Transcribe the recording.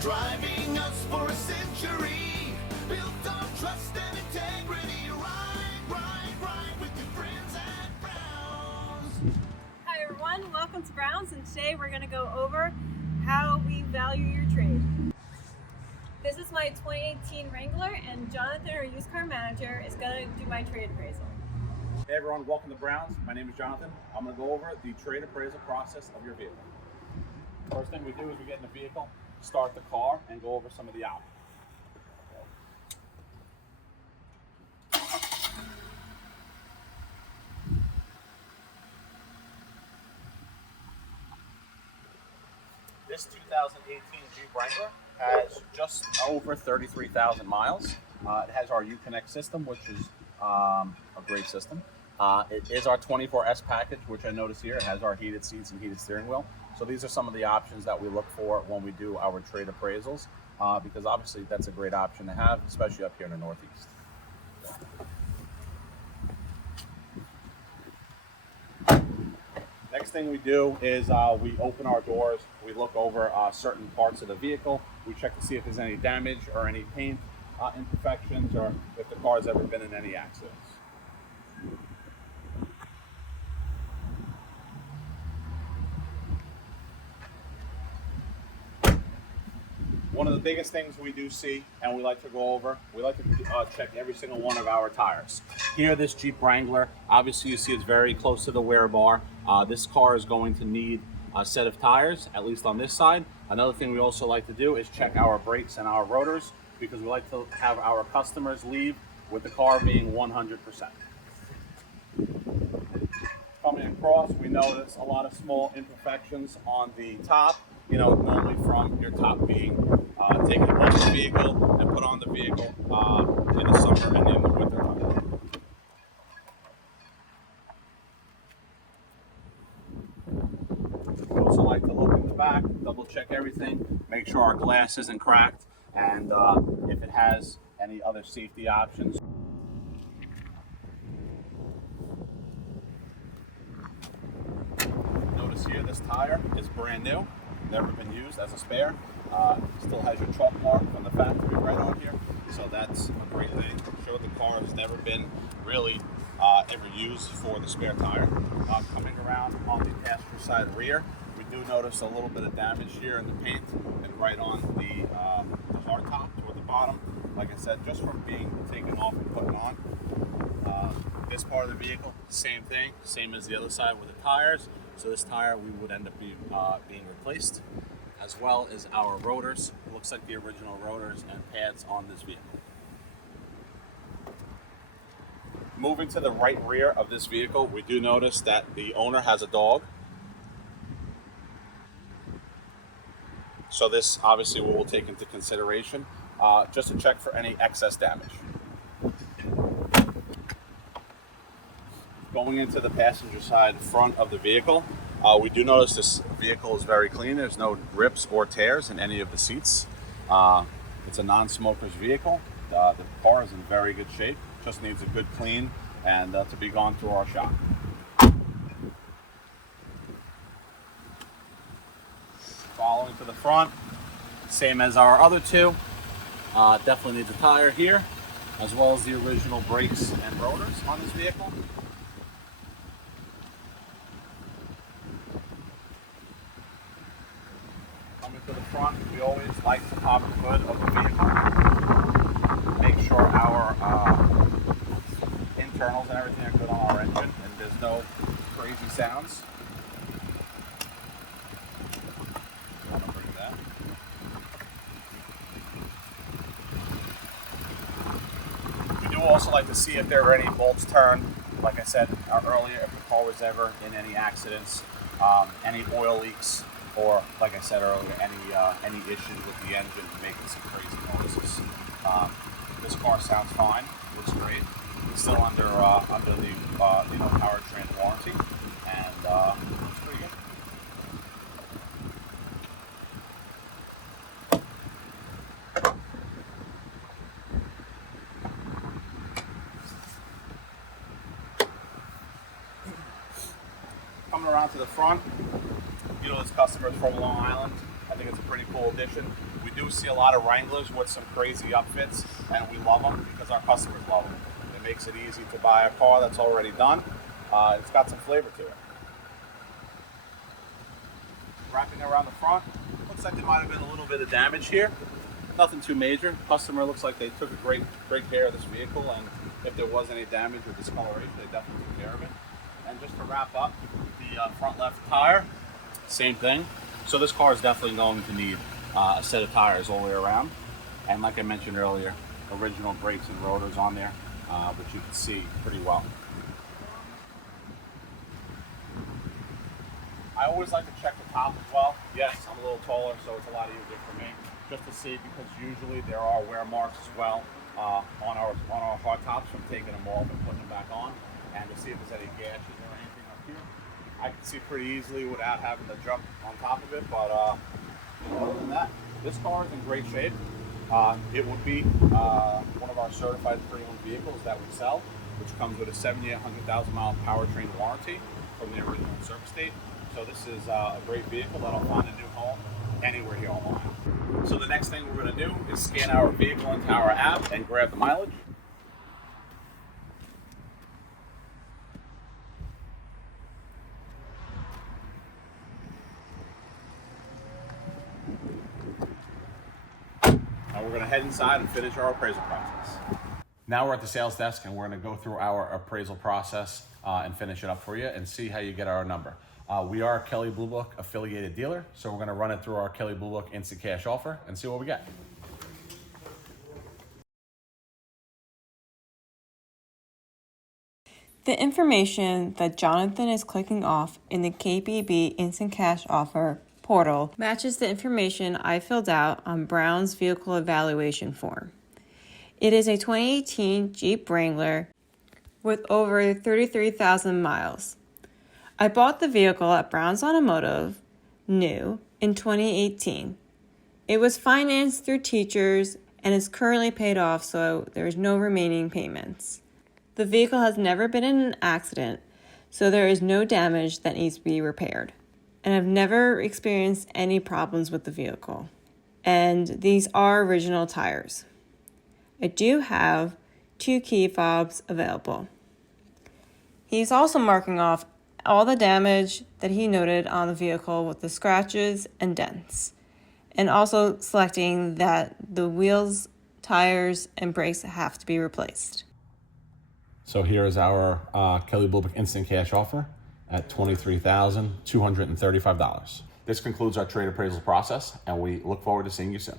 driving us for a century, built on trust and integrity. Ride with your friends at Browns. Hi everyone, welcome to Browns, and today we're going to go over how we value your trade. This is my 2018 Wrangler, and Jonathan, our used car manager, is going to do my trade appraisal. Hey everyone, welcome to Browns. My name is Jonathan. I'm going to go over the trade appraisal process of your vehicle. First thing we do is we get in the vehicle, start the car, and go over some of the options. This 2018 Jeep Wrangler has just over 33,000 miles. It has our Uconnect system, which is a great system. It is our 24S package, which I notice here. It has our heated seats and heated steering wheel. So these are some of the options that we look for when we do our trade appraisals, because obviously that's a great option to have, especially up here in the Northeast. Next thing we do is we open our doors, we look over certain parts of the vehicle, we check to see if there's any damage or any paint imperfections, or if the car has ever been in any accidents. One of the biggest things we do see, and we like to go over, we like to check every single one of our tires. Here, this Jeep Wrangler, obviously you see it's very close to the wear bar. This car is going to need a set of tires, at least on this side. Another thing we also like to do is check our brakes and our rotors, because we like to have our customers leave with the car being 100%. Coming across, we notice a lot of small imperfections on the top, normally from your top being taken off the vehicle and put on the vehicle in the summer and in the winter time. We also like to look in the back, double check everything, make sure our glass isn't cracked, and if it has any other safety options. Notice here, this tire is brand new, never been used as a spare. Still has your chalk mark from the factory right on here, so that's a great thing. Show the car has never been really ever used for the spare tire. Coming around on the passenger side rear, we do notice a little bit of damage here in the paint and right on the hard top toward the bottom. Like I said, just from being taken off and put on. This part of the vehicle, same thing, same as the other side with the tires. So this tire we would end up being replaced, as well as our rotors. It looks like the original rotors and pads on this vehicle. Moving to the right rear of this vehicle, we do notice that the owner has a dog. So this obviously we will take into consideration, just to check for any excess damage. Going into the passenger side front of the vehicle, we do notice this vehicle is very clean. There's no rips or tears in any of the seats. It's a non-smoker's vehicle. The car is in very good shape. Just needs a good clean and to be gone through our shop. Following to the front, same as our other two. Definitely needs a tire here, as well as the original brakes and rotors on this vehicle. Coming to the front, we always like to pop the hood of the vehicle. Make sure our internals and everything are good on our engine, and there's no crazy sounds. You want to bring that. We do also like to see if there are any bolts turned. Like I said earlier, if the car was ever in any accidents, any oil leaks, or like I said earlier, any issues with the engine making some crazy noises. This car sounds fine, looks great. It's still under the powertrain warranty, and looks pretty good. Coming around to the front, this customer is from Long Island. I think it's a pretty cool addition. We do see a lot of Wranglers with some crazy upfits, and we love them because our customers love them. It makes it easy to buy a car that's already done. It's got some flavor to it. Wrapping around the front, looks like there might have been a little bit of damage here. Nothing too major. Customer looks like they took a great care of this vehicle, and if there was any damage or discoloration, they definitely took care of it. And just to wrap up, the front left tire, same thing. So this car is definitely going to need a set of tires all the way around. And like I mentioned earlier, original brakes and rotors on there, which you can see pretty well. I always like to check the top as well. Yes, I'm a little taller, so it's a lot easier for me just to see, because usually there are wear marks as well on our hard tops from taking them off and putting them back on, and to see if there's any gashes or anything up here. I can see pretty easily without having to jump on top of it, but other than that, this car is in great shape. It would be one of our certified pre-owned vehicles that we sell, which comes with a 70 to 100,000 mile powertrain warranty from the original service date. So this is a great vehicle that'll find a new home anywhere here online. So the next thing we're going to do is scan our vehicle into our app and grab the mileage. And we're going to head inside and finish our appraisal process. Now we're at the sales desk, and we're going to go through our appraisal process and finish it up for you and see how you get our number. We are a Kelley Blue Book affiliated dealer, so we're going to run it through our Kelley Blue Book Instant Cash Offer and see what we get. The information that Jonathan is clicking off in the KBB Instant Cash Offer portal matches the information I filled out on Brown's vehicle evaluation form. It is a 2018 Jeep Wrangler with over 33,000 miles. I bought the vehicle at Brown's Automotive, new, in 2018. It was financed through teachers and is currently paid off, so there is no remaining payments. The vehicle has never been in an accident, so there is no damage that needs to be repaired. And I've never experienced any problems with the vehicle. And these are original tires. I do have 2 key fobs available. He's also marking off all the damage that he noted on the vehicle with the scratches and dents, and also selecting that the wheels, tires, and brakes have to be replaced. So here is our Kelley Blue Book Instant Cash Offer at $23,235. This concludes our trade appraisal process, and we look forward to seeing you soon.